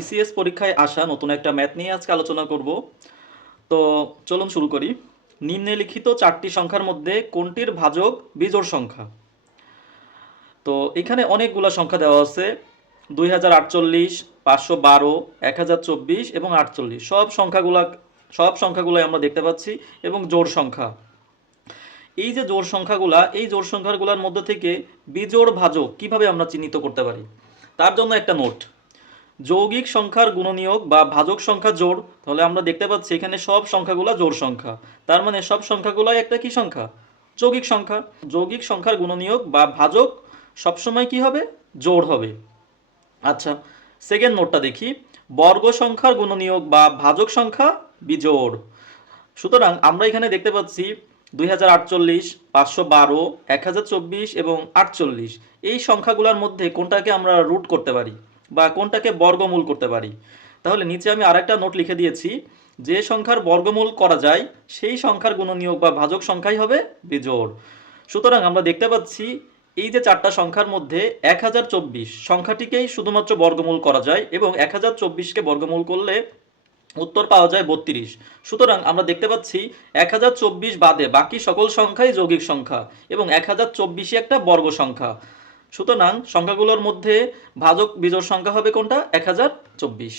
BCS পরীক্ষায় আসা নতুন একটা ম্যাথ নিয়ে আজকে আলোচনা করব। তো চলুন শুরু করি। নিম্নলিখিত চারটি সংখ্যার মধ্যে কোনটির ভাজক বিজোড় সংখ্যা? তো এখানে অনেকগুলা সংখ্যা দেওয়া আছে। দুই হাজার আটচল্লিশ, পাঁচশো বারো, এক হাজার চব্বিশ এবং আটচল্লিশ। সব সংখ্যাগুলা, সব সংখ্যাগুলোই আমরা দেখতে পাচ্ছি এবং জোড় সংখ্যা। এই যে জোড় সংখ্যাগুলা, এই জোড় সংখ্যাগুলোর মধ্যে থেকে বিজোড় ভাজক কীভাবে আমরা চিহ্নিত করতে পারি? তার জন্য একটা নোট। যৌগিক সংখ্যার গুণনীয়ক বা ভাজক সংখ্যা জোড়, তাহলে আমরা দেখতে পাচ্ছি এখানে সব সংখ্যাগুলো জোড় সংখ্যা। তার মানে সব সংখ্যাগুলো একটা কি সংখ্যা? যৌগিক সংখ্যা। যৌগিক সংখ্যার গুণনীয়ক বা ভাজক সবসময় কি হবে? জোড় হবে। আচ্ছা সেকেন্ড নোটটা দেখি। বর্গ সংখ্যার গুণনীয়ক বা ভাজক সংখ্যা বিজোড়। সুতরাং আমরা এখানে দেখতে পাচ্ছি দুই হাজার আটচল্লিশ, পাঁচশো বারো, এক হাজার চব্বিশ এবং আটচল্লিশ। এই সংখ্যাগুলোর মধ্যে কোনটাকে আমরা রুট করতে পারি? বা কোনটাকে বর্গমূল করতে পারি। তাহলে নিচে আমি আরেকটা নোট লিখে দিয়েছি, যে সংখ্যার বর্গমূল করা যায়, সেই সংখ্যার গুণনীয়ক বা ভাজক সংখ্যাই হবে বিজোড়। সুতরাং আমরা দেখতে পাচ্ছি, এই যে চারটা সংখ্যার মধ্যে এক হাজার চব্বিশ, সংখ্যাটিকেই শুধুমাত্র বর্গমূল করা যায় এবং এক হাজার চব্বিশকে বর্গমূল করলে উত্তর পাওয়া যায় বত্রিশ। সুতরাং আমরা দেখতে পাচ্ছি এক হাজার চব্বিশ বাদে বাকি সকল সংখ্যাই যৌগিক সংখ্যা এবং এক হাজার চব্বিশই একটা বর্গ সংখ্যা। সুতরাং সংখ্যাগুলোর মধ্যে ভাজক বিজোড় সংখ্যা হবে কোনটা? এক হাজার চব্বিশ।